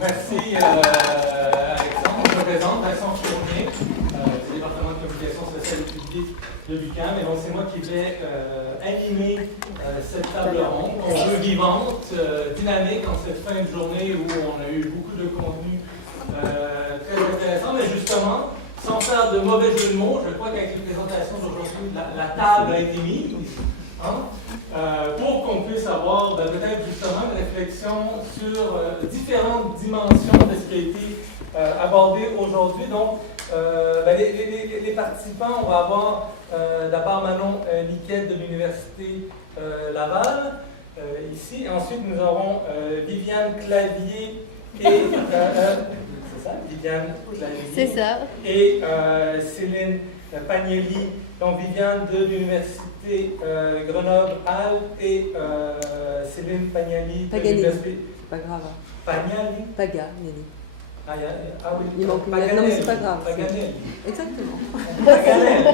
Merci Alexandre. Je me présente, Vincent Fournier, du département de communication sociale et publique de l'UQAM. Et donc, c'est moi qui vais animer cette table ronde, un peu vivante, dynamique en cette fin de journée où on a eu beaucoup de contenu très intéressant. Mais justement, sans faire de mauvais jeu de mots, je crois qu'avec les présentations d'aujourd'hui, la table a été mise. Pour qu'on puisse avoir peut-être justement une réflexion sur différentes dimensions de ce qui a été abordé aujourd'hui. Donc, les participants, on va avoir d'abord Manon Niquette de l'Université Laval, ici. Ensuite, nous aurons Viviane Clavier et... c'est ça, Viviane Clavier. C'est ça. Et Céline Pagnelli, donc Viviane de l'Université Grenoble-Alpes et Céline Pagnelli de l'Université. C'est pas grave. Pagnelli. Paganelli. Ah oui. Il manque une lettre. Non, mais c'est pas grave. Paganelli. Exactement. Paganelli.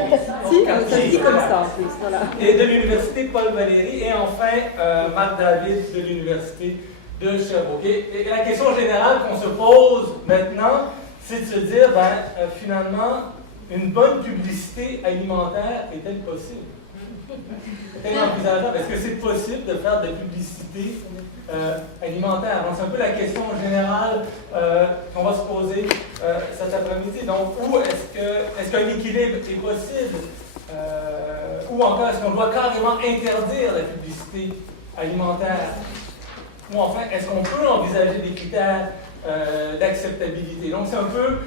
Si, ça se dit comme ça en plus. Voilà. Et de l'Université Paul Valéry. Et enfin, Marc David de l'Université de Sherbrooke. Et la question générale qu'on se pose maintenant, c'est de se dire, finalement, une bonne publicité alimentaire est-elle possible? Est-elle envisageable? Est-ce que c'est possible de faire de la publicité alimentaire? Donc, c'est un peu la question générale qu'on va se poser cet après-midi. Donc, où est-ce qu'un équilibre est possible? Ou encore, est-ce qu'on doit carrément interdire la publicité alimentaire? Ou enfin, est-ce qu'on peut envisager des critères d'acceptabilité? Donc, c'est un peu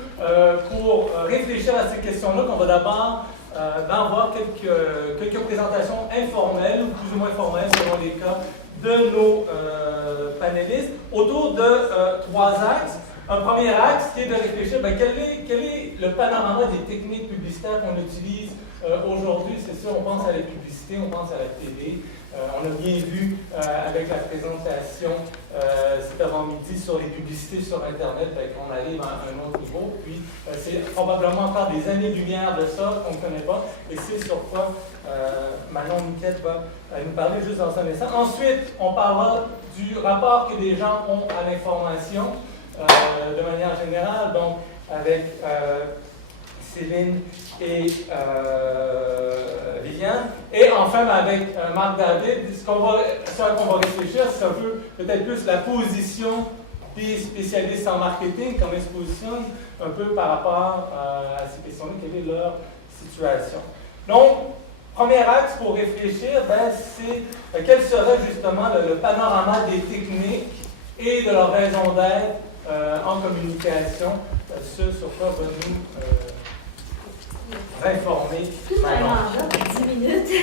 pour réfléchir à ces questions-là qu'on va d'abord voir quelques présentations informelles ou plus ou moins formelles selon les cas de nos panélistes autour de trois axes. Un premier axe qui est de réfléchir quel est le panorama des techniques publicitaires qu'on utilise aujourd'hui. C'est sûr, on pense à la publicité, on pense à la télé. On a bien vu avec la présentation cet avant-midi sur les publicités sur Internet qu'on arrive à un autre niveau. Puis c'est probablement encore des années-lumière de ça qu'on ne connaît pas. Et c'est sur quoi Manon Niquette va nous parler juste dans un instant. Ensuite, on parlera du rapport que les gens ont à l'information de manière générale, donc avec Céline et Viviane. Et enfin, avec Marc David, ce à quoi on va réfléchir, c'est un peu, peut-être plus la position des spécialistes en marketing, comment ils se positionnent un peu par rapport à ces questions-là, quelle est leur situation. Donc, premier axe pour réfléchir, c'est quel serait justement le panorama des techniques et de leur raison d'être en communication, ce sur quoi va nous informer. Tout un mandat de 10 minutes.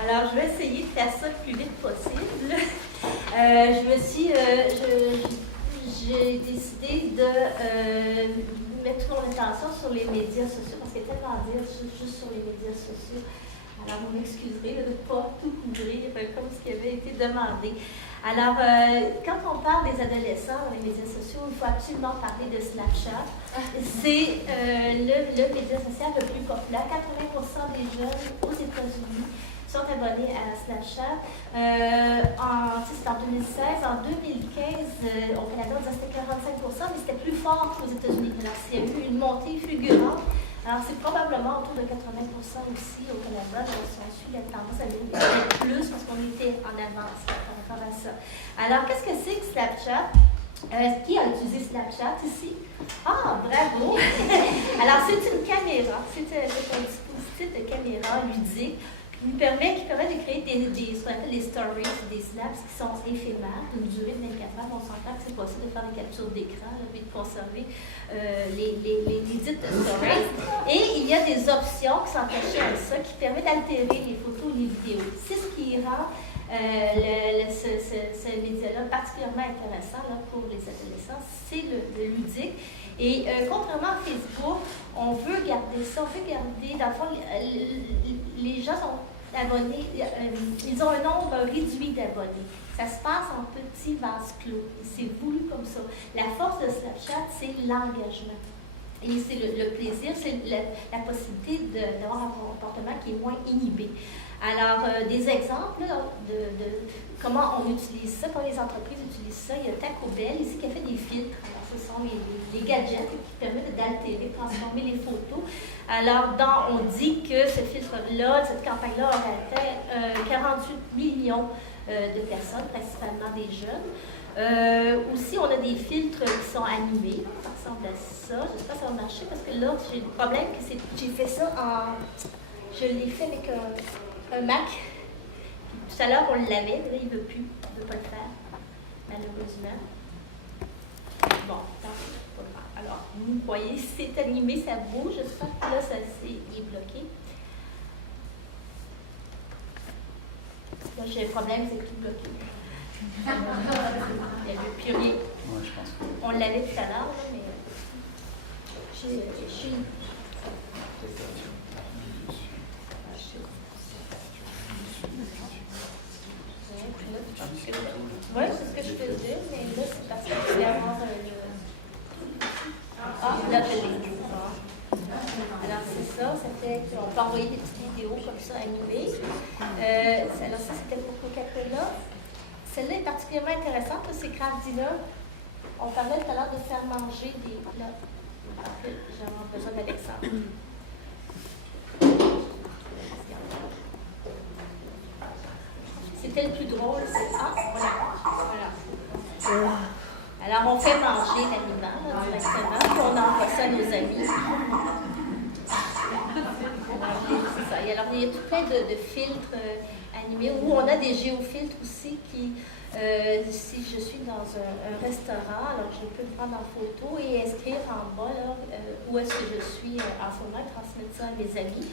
Alors, je vais essayer de faire ça le plus vite possible. J'ai décidé de mettre mon attention sur les médias sociaux, parce qu'il y a tellement à dire juste sur les médias sociaux. Alors, vous m'excuserez de ne pas tout couvrir comme ce qui avait été demandé. Alors, quand on parle des adolescents dans les médias sociaux, il faut absolument parler de Snapchat. C'est le média social le plus populaire. 80% des jeunes aux États-Unis sont abonnés à Snapchat. C'est en 2016. En 2015, au Canada, on disait que c'était 45%, mais c'était plus fort qu'aux États-Unis. Alors, il y a eu une montée fulgurante. Alors, c'est probablement autour de 80% aussi au Canada. Donc, si on suit la tendance à aller plus parce qu'on était en avance par rapport à ça. Alors, qu'est-ce que c'est que Snapchat? Qui a utilisé Snapchat ici? Ah, bravo! Alors, c'est une caméra. C'est un dispositif de caméra ludique qui permet de créer ce qu'on appelle des stories, des snaps qui sont éphémères, d'une durée de 24 heures. On s'entend que c'est possible de faire des captures d'écran et de conserver les dites stories. Et il y a des options qui sont attachées à ça qui permettent d'altérer les photos et les vidéos. C'est ce qui rend ce média-là particulièrement intéressant pour les adolescents. C'est le ludique. Et contrairement à Facebook, on veut garder ça, on veut garder, dans le fond, les gens sont abonnés, ils ont un nombre réduit d'abonnés. Ça se passe en petits vases clos. C'est voulu comme ça. La force de Snapchat, c'est l'engagement. Et c'est le plaisir, c'est la possibilité d'avoir un comportement qui est moins inhibé. Alors, des exemples comment on utilise ça, comment les entreprises utilisent ça. Il y a Taco Bell ici qui a fait des filtres. Alors, ce sont les gadgets qui permettent d'altérer, transformer les photos. Alors, on dit que ce filtre-là, cette campagne-là aurait atteint 48 millions de personnes, principalement des jeunes. Aussi, on a des filtres qui sont animés. Ça ressemble à ça. J'espère que ça va marcher parce que là, j'ai le problème que j'ai fait ça je l'ai fait avec un Mac. Tout à l'heure, on l'avait, mais là, il ne veut plus. Il ne veut pas le faire, malheureusement. Bon, tant pis, je peux le faire. Alors, vous voyez, c'est animé, ça bouge. J'espère que là, il est bloqué. Là, j'ai un problème, c'est tout bloqué. Il y a le pionnier. Ouais, je pense que... On l'avait tout à l'heure, mais j'ai oui, c'est ce que je faisais, mais là, c'est parce que je voulais avoir là, je l'ai. Alors, c'est ça fait qu'on peut envoyer des petites vidéos comme ça, animées. Alors, ça, c'était pour Coca-Cola. Celle-là est particulièrement intéressante, c'est Kraft Dinner. On parlait tout à l'heure de faire manger des plats. En fait, j'avais besoin d'Alexandre. C'était le plus drôle, c'est voilà. Alors, on fait manger l'aliment directement, puis on envoie ça à nos amis. C'est ça. Et alors, il y a tout plein de filtres animés, où on a des géofiltres aussi qui, si je suis dans un restaurant, alors je peux le prendre en photo et inscrire en bas là, où est-ce que je suis en ce moment, transmettre ça à mes amis.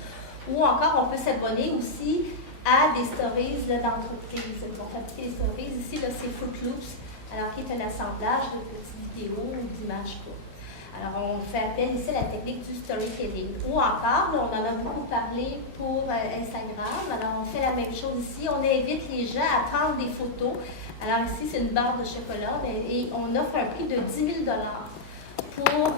Ou encore, on peut s'abonner aussi à des stories d'entreprise. Ils vont fabriquer des stories. Ici, là, c'est Fruit Loops, alors qui est un assemblage de petites vidéos ou d'images courtes. Alors, on fait appel ici à la technique du storytelling. Ou encore, là, on en a beaucoup parlé pour Instagram. Alors, on fait la même chose ici. On invite les gens à prendre des photos. Alors, ici, c'est une barre de chocolat et on offre un prix de 10 000 pour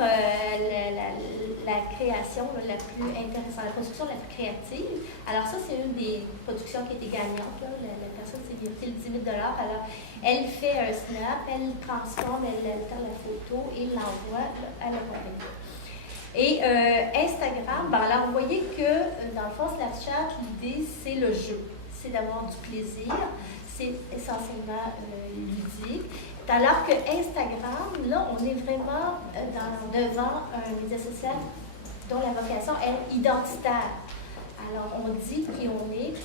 la création la plus intéressante, la production la plus créative. Alors ça, c'est une des productions qui a été gagnante. Là. La personne s'est méritée le 10 000 $. Alors, elle fait un snap, elle transforme, elle altère la photo et l'envoie à la compagnie. Et Instagram, alors vous voyez que dans le fond, Snapchat, l'idée, c'est le jeu. C'est d'avoir du plaisir. C'est essentiellement ludique. Alors que Instagram, là, on est vraiment devant un média social dont la vocation est identitaire. Alors, on dit qui on est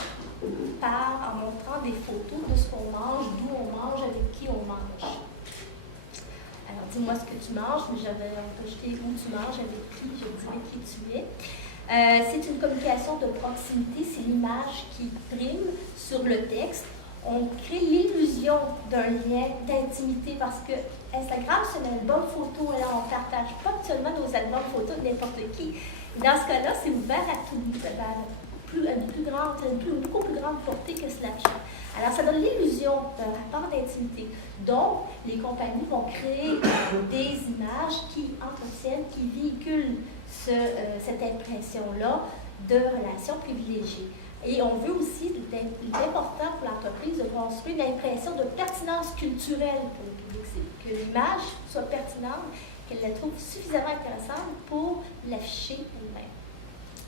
en montrant des photos de ce qu'on mange, d'où on mange, avec qui on mange. Alors, dis-moi ce que tu manges, mais j'avais ajouté où tu manges, avec qui, je dirais qui tu es. C'est une communication de proximité, c'est l'image qui prime sur le texte. On crée l'illusion d'un lien d'intimité parce que Instagram, c'est un album photo. Alors, on ne partage pas seulement nos albums photos de n'importe qui. Dans ce cas-là, c'est ouvert à tout le monde, beaucoup plus grande portée que Snapchat. Alors, ça donne l'illusion d'un rapport d'intimité. Donc, les compagnies vont créer des images qui entretiennent, qui véhiculent cette impression-là de relations privilégiées. Et on veut aussi, il est important pour l'entreprise de construire une impression de pertinence culturelle pour le public, que l'image soit pertinente, qu'elle la trouve suffisamment intéressante pour l'afficher elle-même.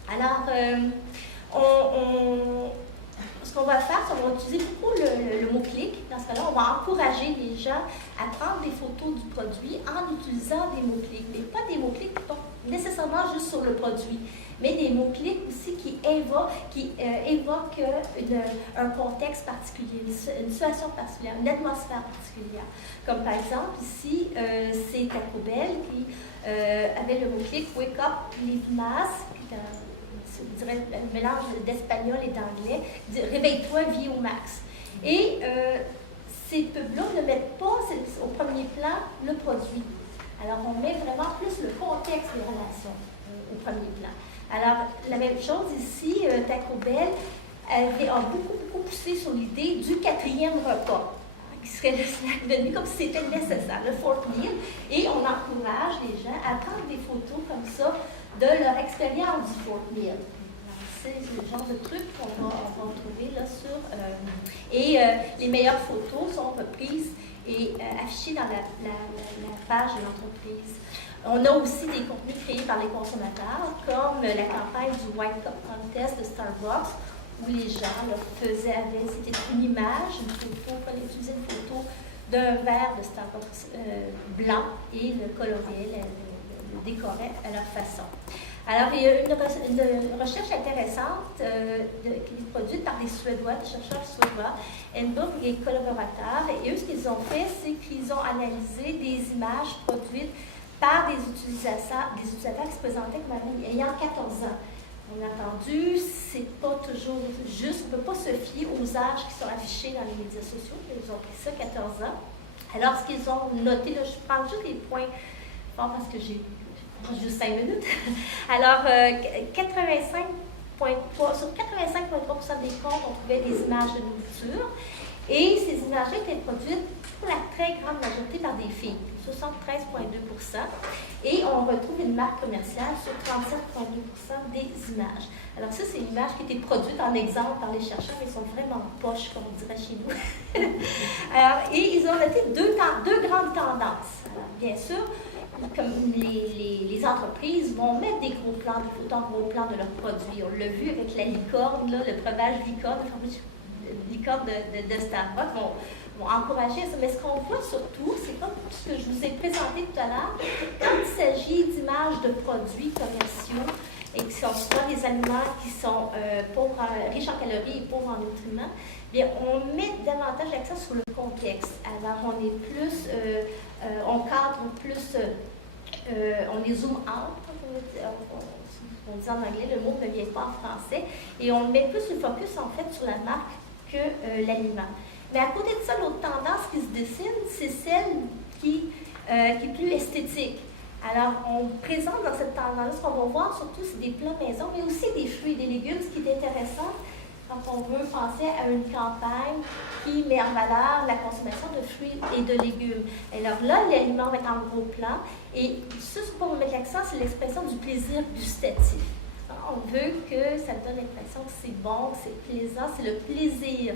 Alors, ce qu'on va faire, c'est qu'on va utiliser beaucoup le mot-clic. Dans ce cas-là, on va encourager les gens à prendre des photos du produit en utilisant des mots-clics, mais pas des mots-clics qui portent nécessairement juste sur le produit, mais des mots-clics aussi qui évoquent un contexte particulier, une situation particulière, une atmosphère particulière. Comme par exemple, ici, c'est Taco Bell qui avait le mot-clic « Wake up, leave mass », je dirais un mélange d'espagnol et d'anglais, « Réveille-toi, vis au max ». Et ces pubs-là ne mettent pas au premier plan le produit. Alors, on met vraiment plus le contexte des relations au premier plan. Alors, la même chose ici, Taco Bell a beaucoup poussé sur l'idée du 4e repas, qui serait le snack de nuit, comme si c'était nécessaire, le fourth meal. Et on encourage les gens à prendre des photos comme ça de leur expérience du fourth meal. c'est le genre de truc qu'on va trouver là sur... les meilleures photos sont reprises et affichées dans la page de l'entreprise. On a aussi des contenus créés par les consommateurs, comme la campagne du White Cup Contest de Starbucks, où les gens c'était une image, une photo, on utilisait une photo d'un verre de Starbucks blanc et le colorier, le décorait à leur façon. Alors, il y a une recherche intéressante qui est produite par des Suédois, des chercheurs suédois, Enburg et collaborateurs. Et eux, ce qu'ils ont fait, c'est qu'ils ont analysé des images produites par des utilisateurs qui se présentaient comme ayant 14 ans. On a entendu, c'est pas toujours juste, on ne peut pas se fier aux âges qui sont affichés dans les médias sociaux. Ils ont pris ça 14 ans. Alors, ce qu'ils ont noté, là, je prends juste les points forts parce que j'ai juste 5 minutes. Alors, sur 85,3% des comptes, on trouvait des images de nourriture. Et ces images-là étaient produites pour la très grande majorité par des filles, 73,2%. Et on retrouve une marque commerciale sur 37,2% des images. Alors ça, c'est une image qui a été produite en exemple par les chercheurs, mais ils sont vraiment poches, comme on dirait chez nous. Alors, et ils ont noté deux grandes tendances. Alors, bien sûr, comme les entreprises vont mettre des gros plans, des photos en gros plans de leurs produits. On l'a vu avec la licorne, là, le breuvage licorne, de Starbucks vont encourager ça. Mais ce qu'on voit surtout, c'est comme ce que je vous ai présenté tout à l'heure, quand il s'agit d'images de produits commerciaux et qui sont souvent des aliments qui sont riches en calories et pauvres en nutriments, bien, on met davantage l'accent sur le contexte. Alors, on est plus, on cadre plus, on les zoom out, on dit en anglais, le mot ne vient pas en français, et on met plus le focus en fait sur la marque que l'aliment. Mais à côté de ça, l'autre tendance qui se dessine, c'est celle qui est plus esthétique. Alors, on présente dans cette tendance, ce qu'on va voir surtout, c'est des plats maison, mais aussi des fruits et des légumes, ce qui est intéressant quand on veut penser à une campagne qui met en valeur la consommation de fruits et de légumes. Alors là, l'aliment va être en gros plan, et ce sur quoi on met l'accent, c'est l'expression du plaisir gustatif. On veut que ça donne l'impression que c'est bon, que c'est plaisant, c'est le plaisir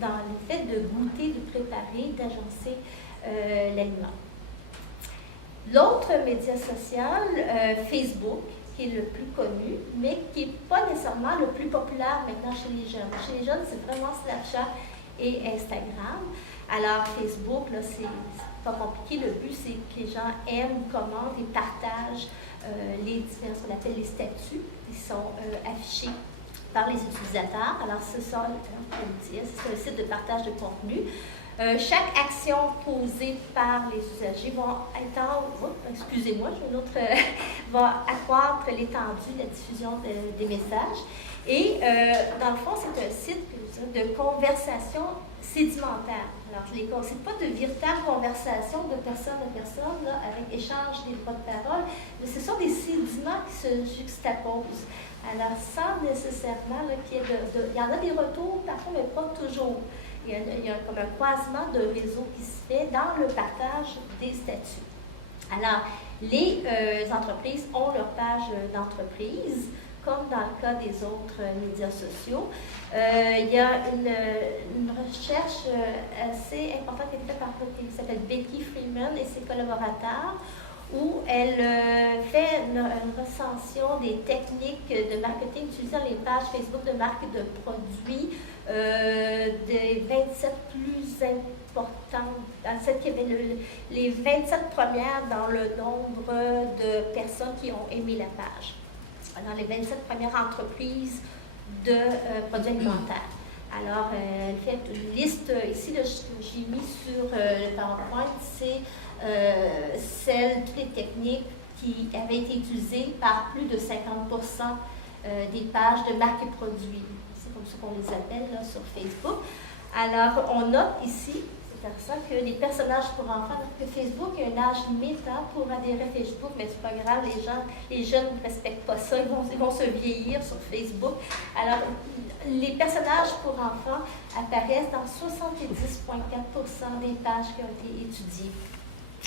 dans le fait de goûter, de préparer, d'agencer l'aliment. L'autre média social, Facebook, qui est le plus connu, mais qui n'est pas nécessairement le plus populaire maintenant chez les jeunes. Chez les jeunes, c'est vraiment Snapchat et Instagram. Alors, Facebook, là, c'est pas compliqué. Le but, c'est que les gens aiment, commentent et partagent les différents, ce qu'on appelle les statuts, qui sont affichés par les utilisateurs. Alors, c'est un site de partage de contenu. Chaque action posée par les usagers va accroître l'étendue de la diffusion des messages. Et dans le fond, c'est un site de conversation sédimentaire. Alors, c'est pas de véritables conversations de personne à personne là, avec échange des droits de parole, mais ce sont des sédiments qui se juxtaposent. Alors, sans nécessairement qu'il y ait il y en a des retours, parfois, mais pas toujours. Il y a comme un croisement de réseau qui se fait dans le partage des statuts. Alors, les entreprises ont leur page d'entreprise, comme dans le cas des autres médias sociaux. Il y a une recherche assez importante qui a été faite par quelqu'un qui s'appelle Becky Freeman et ses collaborateurs, où elle fait une recension des techniques de marketing utilisant les pages Facebook de marques de produits des 27 plus importantes, dans celles qui avaient les 27 premières dans le nombre de personnes qui ont aimé la page. Dans les 27 premières entreprises de produits alimentaires. Alors, elle fait une liste, ici, j'ai mis sur le PowerPoint, c'est toutes les techniques qui avaient été utilisées par plus de 50% des pages de marques et produits. C'est comme ça qu'on les appelle là, sur Facebook. Alors, on note ici, c'est intéressant, que les personnages pour enfants, que Facebook a un âge limite pour adhérer à Facebook, mais c'est pas grave, les jeunes ne respectent pas ça, ils vont se vieillir sur Facebook. Alors, les personnages pour enfants apparaissent dans 70,4% des pages qui ont été étudiées.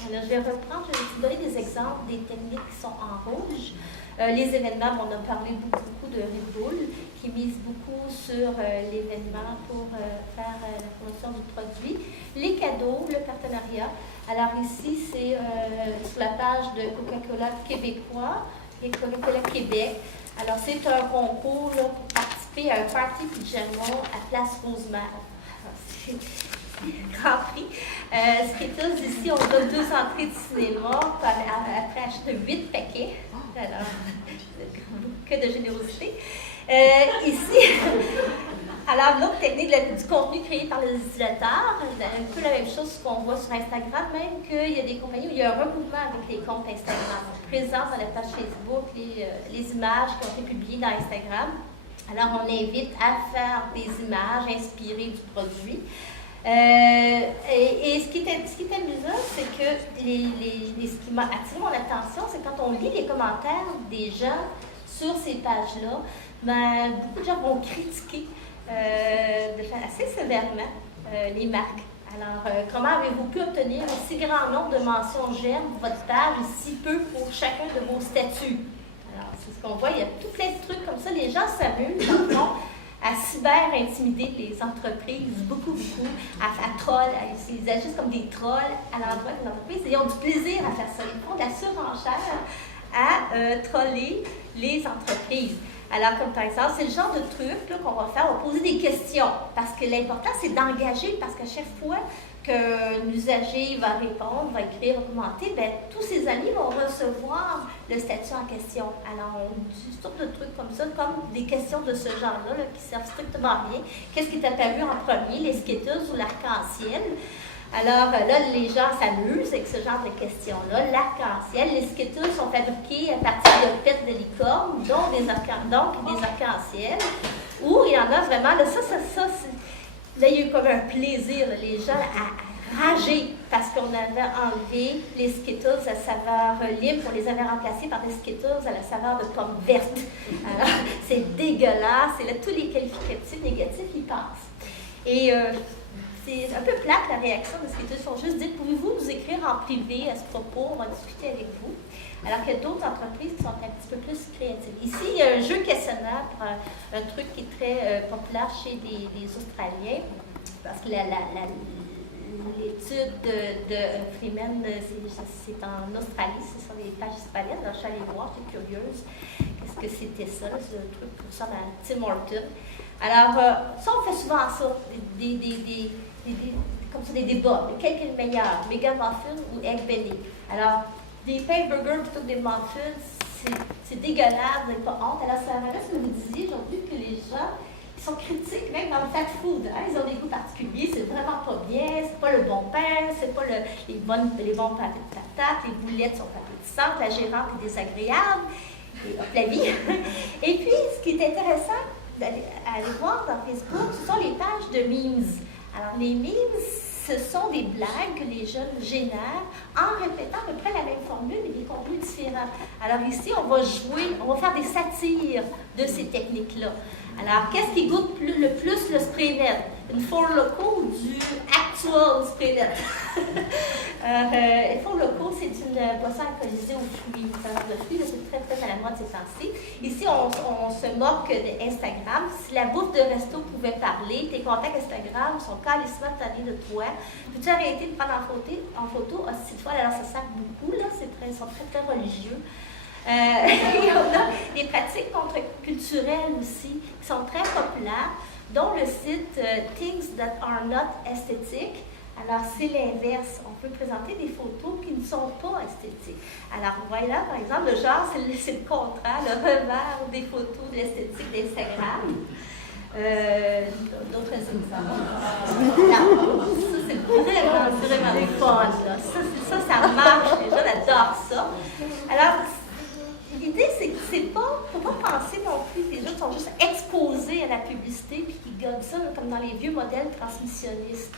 Alors, je vais reprendre, je vais vous donner des exemples des techniques qui sont en rouge. Les événements, on a parlé beaucoup de Red Bull, qui mise beaucoup sur l'événement pour faire la promotion du produit. Les cadeaux, le partenariat. Alors ici, c'est sur la page de Coca-Cola québécois et Coca-Cola Québec. Alors, c'est un concours là, pour participer à un party pyjama à Place Rosemère. C'est Grand Prix. Skittles, ici, on donne 2 entrées de cinéma après acheter 8 paquets. Alors, que de générosité. Ici, alors l'autre technique du contenu créé par les utilisateurs, un peu la même chose qu'on voit sur Instagram, même qu'il y a des compagnies où il y a un regroupement avec les comptes Instagram. On présente dans la page Facebook les images qui ont été publiées dans Instagram. Alors, on invite à faire des images inspirées du produit. Et ce qui est amusant, c'est que ce qui m'a attiré mon attention, c'est quand on lit les commentaires des gens sur ces pages-là, ben, beaucoup de gens vont critiquer assez sévèrement les marques. Alors, comment avez-vous pu obtenir un si grand nombre de mentions j'aime pour votre page et si peu pour chacun de vos statuts? Alors, c'est ce qu'on voit, il y a tout plein de trucs comme ça. Les gens s'amusent, dans le fond, à cyber-intimider les entreprises, beaucoup, à troll, ils agissent comme des trolls à l'endroit des entreprises et ils ont du plaisir à faire ça. Ils font de la surenchère à troller les entreprises. Alors, comme par exemple, c'est le genre de truc là, qu'on va faire, on va poser des questions, parce que l'important, c'est d'engager, parce qu'à chaque fois qu'un usager va répondre, va écrire, va commenter, bien, tous ses amis vont recevoir le statut en question. Alors, on dit toutes sortes de trucs comme ça, comme des questions de ce genre-là, là, qui servent strictement à rien. Qu'est-ce qui t'a apparu en premier, les Skittles ou l'arc-en-ciel? Alors là, les gens s'amusent avec ce genre de questions-là. L'arc-en-ciel, les Skittles sont fabriqués à partir de pètes de licorne, donc des arcs-en-ciel, où il y en a vraiment, là, là, il y a eu comme un plaisir, là, les gens à rager, parce qu'on avait enlevé les Skittles à saveur libre, on les avait remplacés par des Skittles à la saveur de pomme verte. Alors, c'est dégueulasse, et là, tous les qualificatifs négatifs y passent. Et c'est un peu plate la réaction de Skittles. Ils sont juste dit, pouvez-vous nous écrire en privé à ce propos, on va discuter avec vous. Alors qu'il y a d'autres entreprises qui sont un petit peu plus créatives. Ici, il y a un jeu questionnaire, un truc qui est très populaire chez les Australiens, parce que l'étude de Freeman, c'est en Australie, c'est sur les pages hispaniennes. Alors, je suis allée voir, j'étais curieuse. Qu'est-ce que c'était ça? C'est un truc qui ressemble à Tim Hortons. Alors, ça, on fait souvent ça, comme ça, des débats. Lequel est le meilleur, Mega Muffin ou Egg Benny? Alors, des pain burgers plutôt que des muffins, c'est dégueulasse, vous n'avez pas honte. Alors, ça m'arrête ce que vous disiez aujourd'hui, que les gens qui sont critiques, même dans le fast food, hein, ils ont des goûts particuliers, c'est vraiment pas bien, c'est pas le bon pain, c'est pas les bons pâtés de patates, les boulettes sont appétissantes, la gérante est désagréable, et hop la vie. Et puis, ce qui est intéressant, aller voir dans Facebook, ce sont les pages de memes. Alors, les memes, ce sont des blagues que les jeunes génèrent en répétant à peu près la même formule, mais des contenus différents. Alors ici, on va faire des satires de ces techniques-là. Alors, qu'est-ce qui goûte le plus le spray net? Une Four Loko ou du actual spray net? Four Loko, c'est une boisson alcoolisée aux fruits. Le fruit, c'est très, très à la mode ces temps-ci. Ici, on se moque d'Instagram. Si la bouffe de resto pouvait parler, tes contacts Instagram sont calissement tannés de toi. Peux-tu arrêter de prendre en photo? Cette fois, alors ça sert beaucoup, là. Ils sont très, très religieux. Et on a des pratiques contre-culturelles aussi qui sont très populaires, dont le site Things That Are Not Aesthetic. Alors, c'est l'inverse. On peut présenter des photos qui ne sont pas esthétiques. Alors, voilà, par exemple, le genre, c'est le contraire, le revers des photos de l'esthétique d'Instagram. D'autres exemples. Ça, c'est vraiment fun. Là. Ça marche. Les gens adorent ça. Alors, l'idée, c'est que il ne faut pas penser non plus que les gens sont juste exposés à la publicité puis qu'ils gardent ça là, comme dans les vieux modèles transmissionnistes.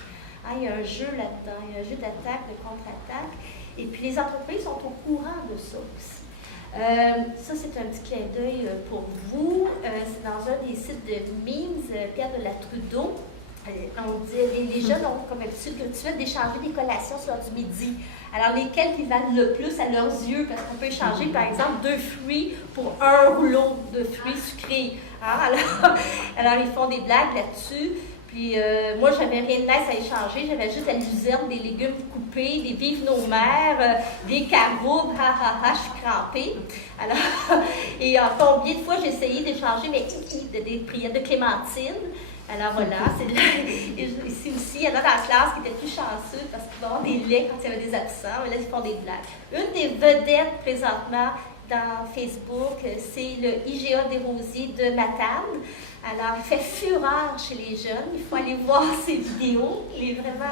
Hein, il y a un jeu là-dedans, il y a un jeu d'attaque, de contre-attaque. Et puis les entreprises sont au courant de ça aussi. Ça, c'est un petit clin d'œil pour vous. C'est dans un des sites de memes, Pierre de la Trudeau. les jeunes ont comme habitude d'échanger des collations sur du midi. Alors, lesquelles qui valent le plus à leurs yeux, parce qu'on peut échanger, par exemple, 2 fruits pour un rouleau de fruits sucrés. Hein? Alors, ils font des blagues là-dessus. Puis, moi, j'avais rien de nice à échanger. J'avais juste la luzerne, des légumes coupés, des vives nos mères, des carottes. Je suis crampée. Alors, et combien de fois j'ai essayé d'échanger des prières de clémentine. Alors voilà, ici aussi, il y en a dans la classe qui étaient plus chanceux parce qu'ils vont avoir des laits quand il y avait des absents, mais là, ils font des blagues. Une des vedettes présentement dans Facebook, c'est le IGA des Rosiers de Matane. Alors, il fait fureur chez les jeunes. Il faut aller voir ses vidéos. Il est vraiment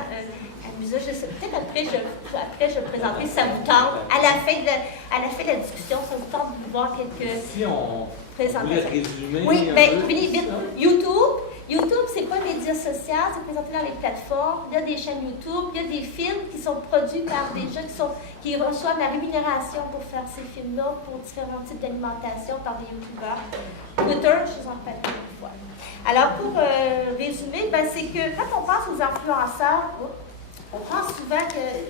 amusant. Peut-être après, je vais présenter, ça vous tente. À la fin de la discussion, ça vous tente de voir quelques si on présentations. voulait résumer Oui, YouTube, c'est pas un média social, c'est présenté dans les plateformes. Il y a des chaînes YouTube, il y a des films qui sont produits par des gens qui reçoivent la rémunération pour faire ces films-là, pour différents types d'alimentation par des YouTubeurs. Twitter, je vous en rappelle une fois. Alors, pour résumer, c'est que quand on pense aux influenceurs, on pense souvent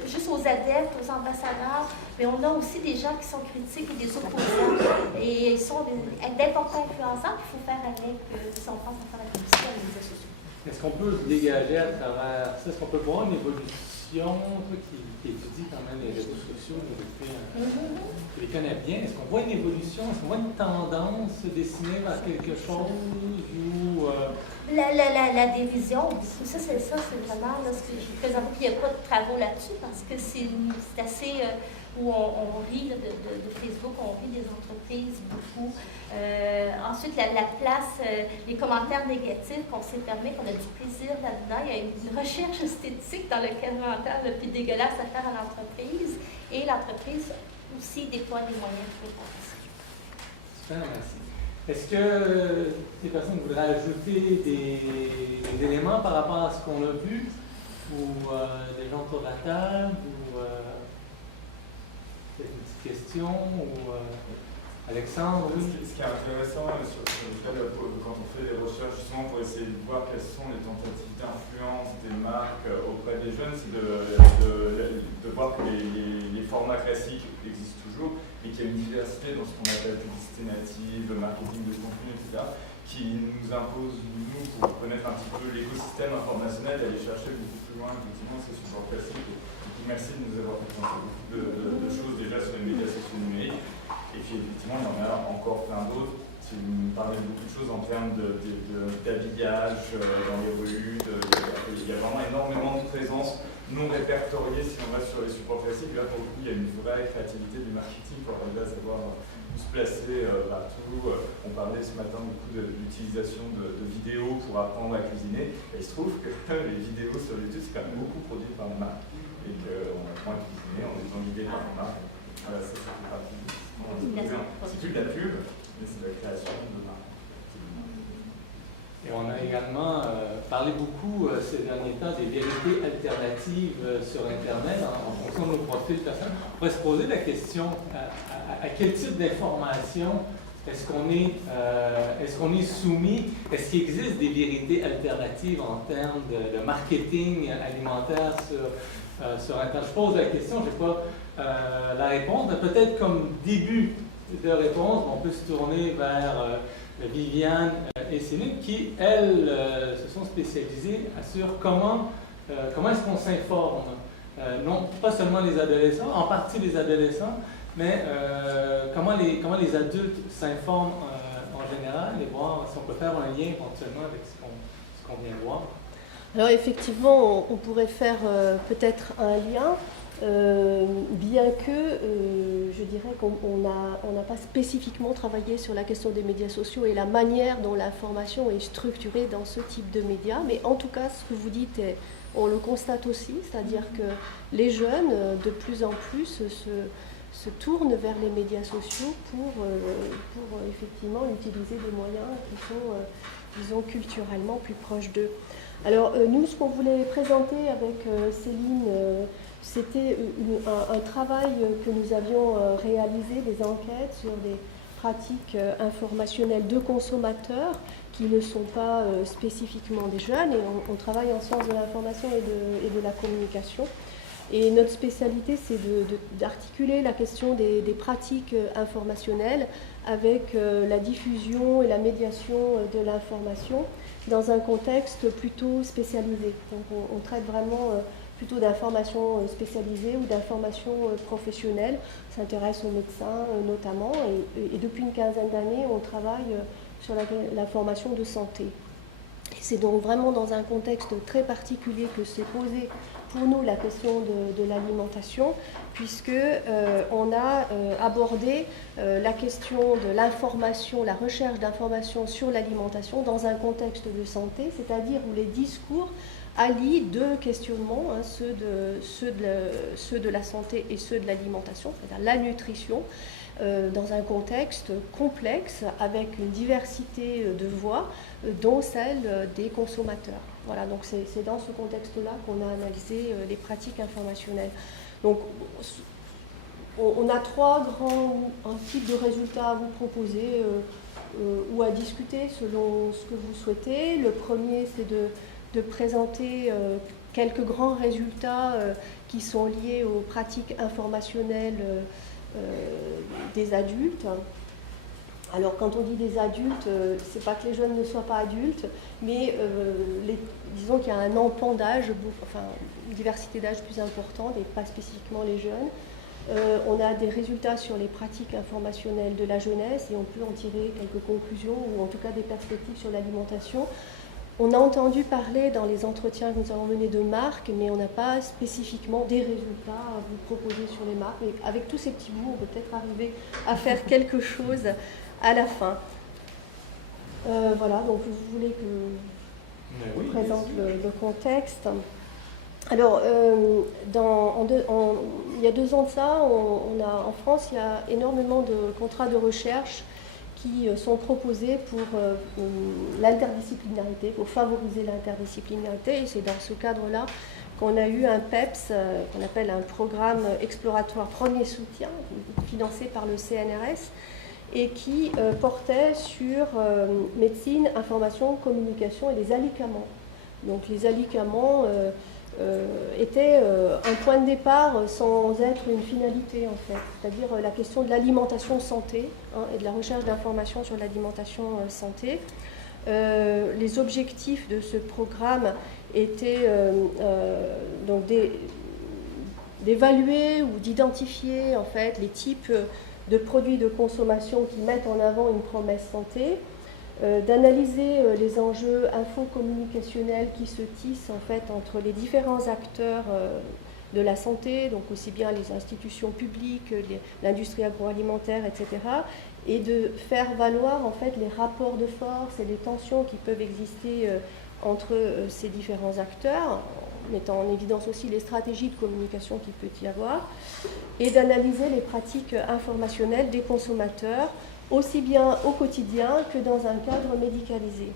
juste aux adeptes, aux ambassadeurs, mais on a aussi des gens qui sont critiques ou des opposants. Et ils sont d'importants influenceurs qu'il faut faire avec si on pense à faire la publicité dans les médias sociaux. Est-ce qu'on peut se dégager à travers ça? Est-ce qu'on peut voir une évolution, toi qui étudie quand même les réseaux sociaux, tu les connais bien, est-ce qu'on voit une évolution, est-ce qu'on voit une tendance se dessiner vers quelque chose ou... La division, ça c'est vraiment ce que je présente, il n'y a pas de travaux là-dessus parce que c'est assez où on rit de Facebook, on rit des entreprises beaucoup. Ensuite, la place, les commentaires négatifs qu'on s'est permis, qu'on a du plaisir là-dedans. Il y a une recherche esthétique dans le commentaire le plus dégueulasse à faire à l'entreprise et l'entreprise aussi déploie des moyens pour ça. Super, merci. Est-ce que les personnes voudraient ajouter des éléments par rapport à ce qu'on a vu ou des gens autour de la table ou peut-être une petite question ou Alexandre? Oui. Ce qui est intéressant sur le fait quand on fait des recherches justement pour essayer de voir quelles sont les tentatives d'influence des marques auprès des jeunes, c'est de voir que les formats classiques existent toujours, mais qu'il y a une diversité dans ce qu'on appelle publicité native, marketing de contenu, etc., qui nous impose, nous, pour connaître un petit peu l'écosystème informationnel, d'aller chercher beaucoup plus loin, effectivement, ces supports classiques. Donc, merci de nous avoir présenté beaucoup de choses déjà sur les médias sociaux numériques. Et puis, effectivement, il y en a encore plein d'autres. Tu nous parlais de beaucoup de choses en termes d'habillage dans les rues. Il y a vraiment énormément de présence non répertoriée si on va sur les supports classiques. Là, pour le coup, il y a une vraie créativité du marketing pour arriver à savoir où se placer partout. On parlait ce matin beaucoup de l'utilisation de vidéos pour apprendre à cuisiner. Et il se trouve que les vidéos sur YouTube, c'est quand même beaucoup produit par les marques. Et qu'on apprend à cuisiner en étant guidé par les marques. Voilà, ça fait partie. C'est plus de la pub, mais c'est de la création de marque. Et on a également parlé beaucoup ces derniers temps des vérités alternatives sur Internet en fonction de nos profils personnels. On pourrait se poser la question à quel type d'information est-ce qu'on est soumis? Est-ce qu'il existe des vérités alternatives en termes de marketing alimentaire sur Internet? Je pose la question, je n'ai pas la réponse, mais peut-être comme début de réponse, on peut se tourner vers Viviane et Céline qui, elles, se sont spécialisées sur comment est-ce qu'on s'informe. Non pas seulement les adolescents, en partie les adolescents, mais comment les adultes s'informent en général et voir si on peut faire un lien éventuellement avec ce qu'on vient de voir. Alors effectivement, on pourrait faire peut-être un lien, bien que je dirais qu'on n'a pas spécifiquement travaillé sur la question des médias sociaux et la manière dont l'information est structurée dans ce type de médias. Mais en tout cas, ce que vous dites, on le constate aussi, c'est-à-dire que les jeunes, de plus en plus, se tournent vers les médias sociaux pour effectivement utiliser des moyens qui sont, disons, culturellement plus proches d'eux. Alors nous, ce qu'on voulait présenter avec Céline, c'était un travail que nous avions réalisé, des enquêtes sur des pratiques informationnelles de consommateurs qui ne sont pas spécifiquement des jeunes, et on travaille en sciences de l'information et de la communication. Et notre spécialité, c'est d'articuler la question des pratiques informationnelles avec la diffusion et la médiation de l'information dans un contexte plutôt spécialisé. Donc on traite vraiment plutôt d'informations spécialisées ou d'informations professionnelles. On s'intéresse aux médecins notamment, et depuis une quinzaine d'années, on travaille sur la formation de santé. Et c'est donc vraiment dans un contexte très particulier que s'est posée pour nous la question de l'alimentation, puisque on a abordé la question de l'information, la recherche d'informations sur l'alimentation dans un contexte de santé, c'est-à-dire où les discours allient deux questionnements, hein, ceux de la santé et ceux de l'alimentation, c'est-à-dire la nutrition, dans un contexte complexe avec une diversité de voix, dont celle des consommateurs. Voilà, donc c'est dans ce contexte-là qu'on a analysé les pratiques informationnelles. Donc on a trois grands types de résultats à vous proposer ou à discuter selon ce que vous souhaitez. Le premier, c'est de présenter quelques grands résultats qui sont liés aux pratiques informationnelles des adultes. Alors quand on dit des adultes, c'est pas que les jeunes ne soient pas adultes, mais disons qu'il y a un empan d'âge, enfin une diversité d'âge plus importante et pas spécifiquement les jeunes. On a des résultats sur les pratiques informationnelles de la jeunesse et on peut en tirer quelques conclusions ou en tout cas des perspectives sur l'alimentation. On a entendu parler dans les entretiens que nous avons menés de marques, mais on n'a pas spécifiquement des résultats à vous proposer sur les marques. Mais avec tous ces petits bouts, on peut peut-être arriver à faire quelque chose à la fin. Voilà, donc vous voulez que je vous présente le contexte. Alors, il y a 2 ans de ça, en France, il y a énormément de contrats de recherche qui sont proposés pour l'interdisciplinarité, pour favoriser l'interdisciplinarité. Et c'est dans ce cadre-là qu'on a eu un PEPS, qu'on appelle un programme exploratoire premier soutien, financé par le CNRS, et qui portait sur médecine, information, communication et les alicaments. Donc les alicaments était un point de départ sans être une finalité en fait, c'est-à-dire la question de l'alimentation santé et de la recherche d'informations sur l'alimentation santé. Les objectifs de ce programme étaient donc d'évaluer ou d'identifier en fait les types de produits de consommation qui mettent en avant une promesse santé, d'analyser les enjeux info-communicationnels qui se tissent en fait entre les différents acteurs de la santé, donc aussi bien les institutions publiques, l'industrie agroalimentaire, etc., et de faire valoir en fait les rapports de force et les tensions qui peuvent exister entre ces différents acteurs, en mettant en évidence aussi les stratégies de communication qu'il peut y avoir, et d'analyser les pratiques informationnelles des consommateurs, aussi bien au quotidien que dans un cadre médicalisé.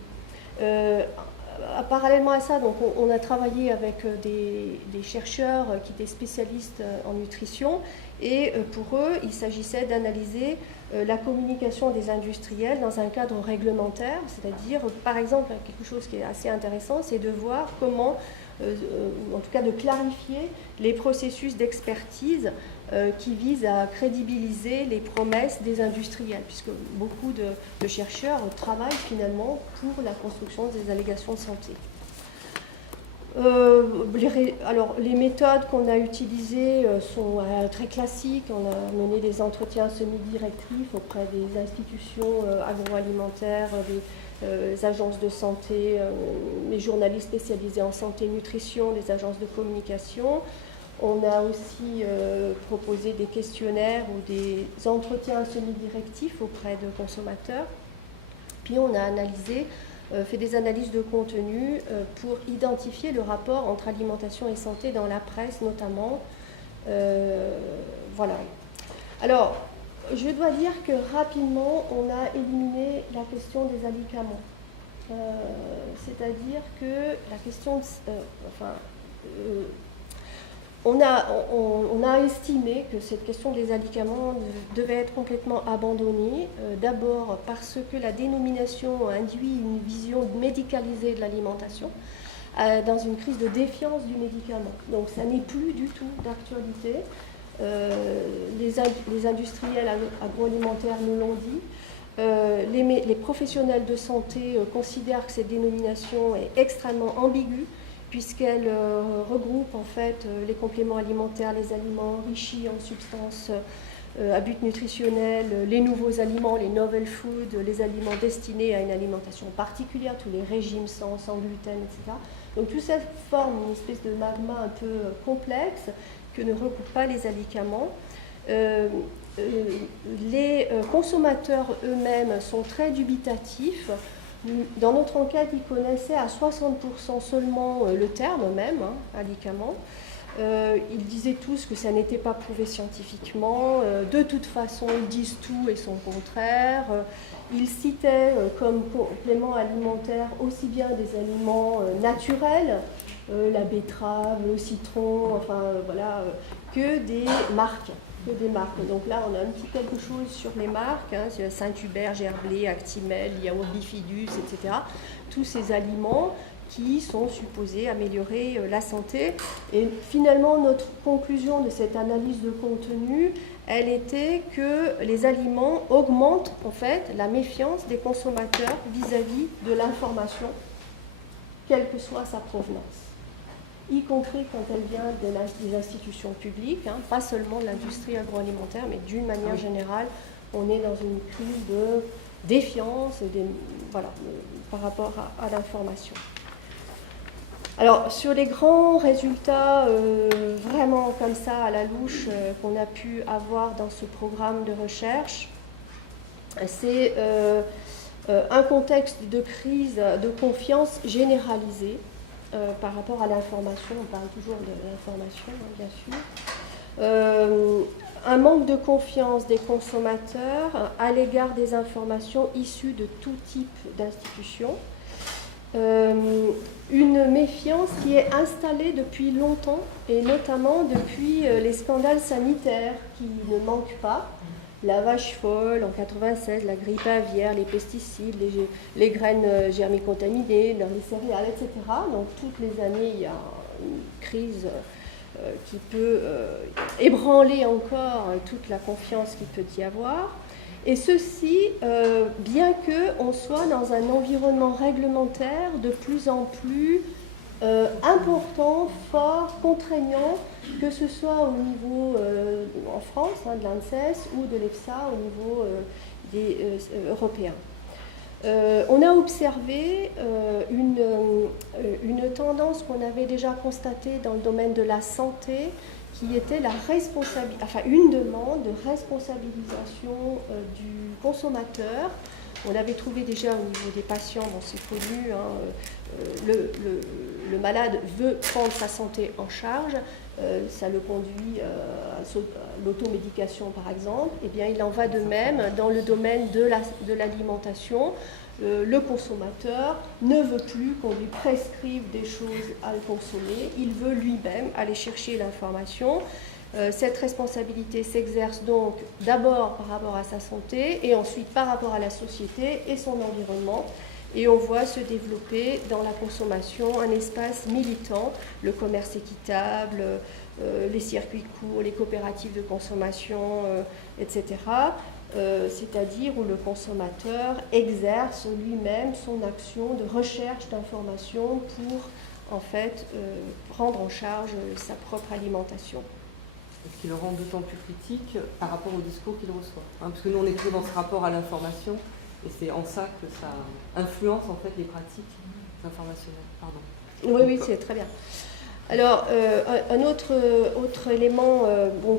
Parallèlement à ça, donc, on a travaillé avec des chercheurs qui étaient spécialistes en nutrition, et pour eux, il s'agissait d'analyser la communication des industriels dans un cadre réglementaire, c'est-à-dire, par exemple, quelque chose qui est assez intéressant, c'est de voir comment, en tout cas de clarifier les processus d'expertise qui visent à crédibiliser les promesses des industriels, puisque beaucoup de chercheurs travaillent finalement pour la construction des allégations de santé. Alors, les méthodes qu'on a utilisées sont très classiques. On a mené des entretiens semi-directifs auprès des institutions agroalimentaires, des agences de santé, les journalistes spécialisés en santé et nutrition, les agences de communication. On a aussi proposé des questionnaires ou des entretiens semi-directifs auprès de consommateurs. Puis on a fait des analyses de contenu pour identifier le rapport entre alimentation et santé dans la presse notamment. Voilà. Alors, je dois dire que rapidement, on a éliminé la question des alicaments. C'est-à-dire que la question On a estimé que cette question des alicaments devait être complètement abandonnée, d'abord parce que la dénomination induit une vision médicalisée de l'alimentation, dans une crise de défiance du médicament. Donc ça n'est plus du tout d'actualité. Les industriels agroalimentaires nous l'ont dit. Les professionnels de santé considèrent que cette dénomination est extrêmement ambiguë, puisqu'elle regroupe en fait les compléments alimentaires, les aliments enrichis en substances à but nutritionnel, les nouveaux aliments, les novel foods, les aliments destinés à une alimentation particulière, tous les régimes sans gluten, etc. Donc tout ça forme une espèce de magma un peu complexe que ne recoupent pas les alicaments. Les consommateurs eux-mêmes sont très dubitatifs. Dans notre enquête, ils connaissaient à 60% seulement le terme même, alicament. Ils disaient tous que ça n'était pas prouvé scientifiquement. De toute façon, ils disent tout et son contraire. Ils citaient comme complément alimentaire aussi bien des aliments naturels, la betterave, le citron, enfin voilà, que des marques. Donc là, on a un petit quelque chose sur les marques, Saint-Hubert, Gerblé, Actimel, Yaourt Bifidus, etc. Tous ces aliments qui sont supposés améliorer la santé. Et finalement, notre conclusion de cette analyse de contenu, elle était que les aliments augmentent en fait la méfiance des consommateurs vis-à-vis de l'information, quelle que soit sa provenance, y compris quand elle vient des institutions publiques, pas seulement de l'industrie agroalimentaire, mais d'une manière générale, on est dans une crise de défiance par rapport à l'information. Alors, sur les grands résultats vraiment comme ça à la louche qu'on a pu avoir dans ce programme de recherche, c'est un contexte de crise de confiance généralisée par rapport à l'information. On parle toujours de l'information, bien sûr. Un manque de confiance des consommateurs à l'égard des informations issues de tout type d'institutions. Une méfiance qui est installée depuis longtemps, et notamment depuis les scandales sanitaires qui ne manquent pas. La vache folle en 96, la grippe aviaire, les pesticides, les graines germicontaminées dans les céréales, etc. Donc toutes les années, il y a une crise qui peut ébranler encore toute la confiance qu'il peut y avoir. Et ceci, bien qu'on soit dans un environnement réglementaire de plus en plus important, fort, contraignant, que ce soit au niveau en France, de l'ANSES, ou de l'EFSA au niveau européen. On a observé une tendance qu'on avait déjà constatée dans le domaine de la santé, qui était une demande de responsabilisation du consommateur. On l'avait trouvé déjà au niveau des patients, c'est connu, le malade veut prendre sa santé en charge, ça le conduit à l'automédication par exemple. Eh bien, il en va de même dans le domaine de l'alimentation. Le consommateur ne veut plus qu'on lui prescrive des choses à consommer, il veut lui-même aller chercher l'information. Cette responsabilité s'exerce donc d'abord par rapport à sa santé et ensuite par rapport à la société et son environnement. Et on voit se développer dans la consommation un espace militant, le commerce équitable, les circuits courts, les coopératives de consommation, etc. C'est-à-dire où le consommateur exerce lui-même son action de recherche d'informations pour en fait prendre en charge sa propre alimentation. Ce qui le rend d'autant plus critique par rapport au discours qu'il reçoit. Parce que nous on est toujours dans ce rapport à l'information et c'est en ça que ça influence en fait les pratiques informationnelles. Pardon. Oui, c'est très bien. Alors, un autre élément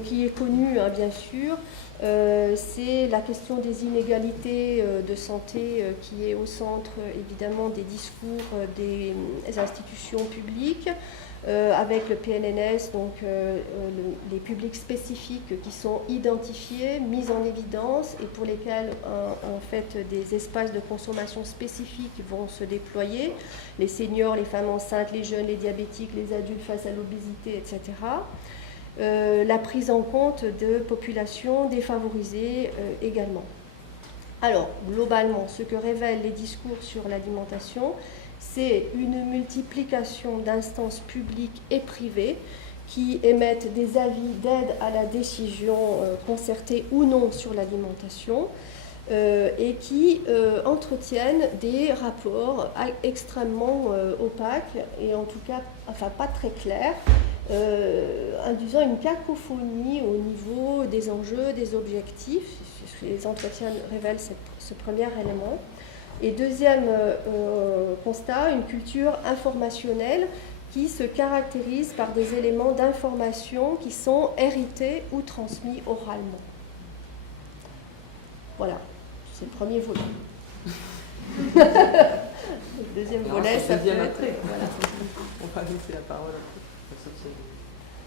qui est connu, bien sûr, c'est la question des inégalités de santé qui est au centre, évidemment, des discours des institutions publiques. avec le PNNS, donc les publics spécifiques qui sont identifiés, mis en évidence et pour lesquels en fait des espaces de consommation spécifiques vont se déployer, les seniors, les femmes enceintes, les jeunes, les diabétiques, les adultes face à l'obésité, etc. La prise en compte de populations défavorisées également. Alors, globalement, ce que révèlent les discours sur l'alimentation, c'est une multiplication d'instances publiques et privées qui émettent des avis d'aide à la décision concertée ou non sur l'alimentation et qui entretiennent des rapports extrêmement opaques et en tout cas, enfin pas très clairs, induisant une cacophonie au niveau des enjeux, des objectifs. Les entretiens révèlent ce premier élément. Et deuxième constat, une culture informationnelle qui se caractérise par des éléments d'information qui sont hérités ou transmis oralement. Voilà, c'est le premier volet. Le deuxième volet, ça peut être... Voilà. On va laisser la parole après. Sauf si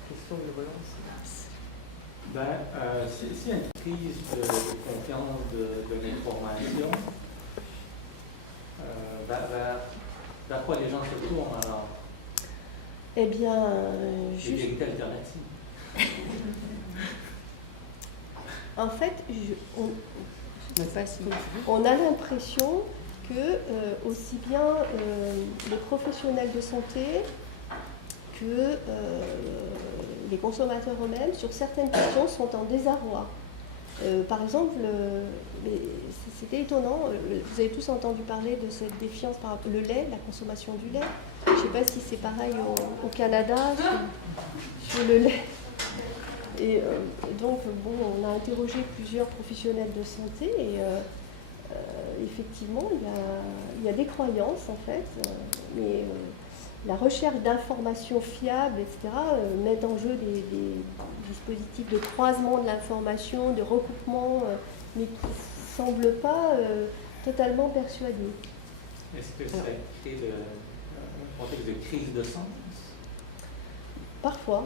question de relance. S'il y a une crise de confiance de l'information, vers quoi les gens se tournent alors? Eh bien, Des vérités alternatives. En fait, on a l'impression que aussi bien les professionnels de santé que les consommateurs eux-mêmes, sur certaines questions, sont en désarroi. Par exemple, c'était étonnant, vous avez tous entendu parler de cette défiance par rapport au lait, la consommation du lait. Je ne sais pas si c'est pareil au Canada sur le lait. Et donc, bon, on a interrogé plusieurs professionnels de santé et effectivement, il y a des croyances en fait, mais la recherche d'informations fiables, etc., met en jeu des dispositifs de croisement de l'information, de recoupement, mais qui ne semblent pas totalement persuadés. Est-ce que ça crée un contexte de crise de sens? Parfois.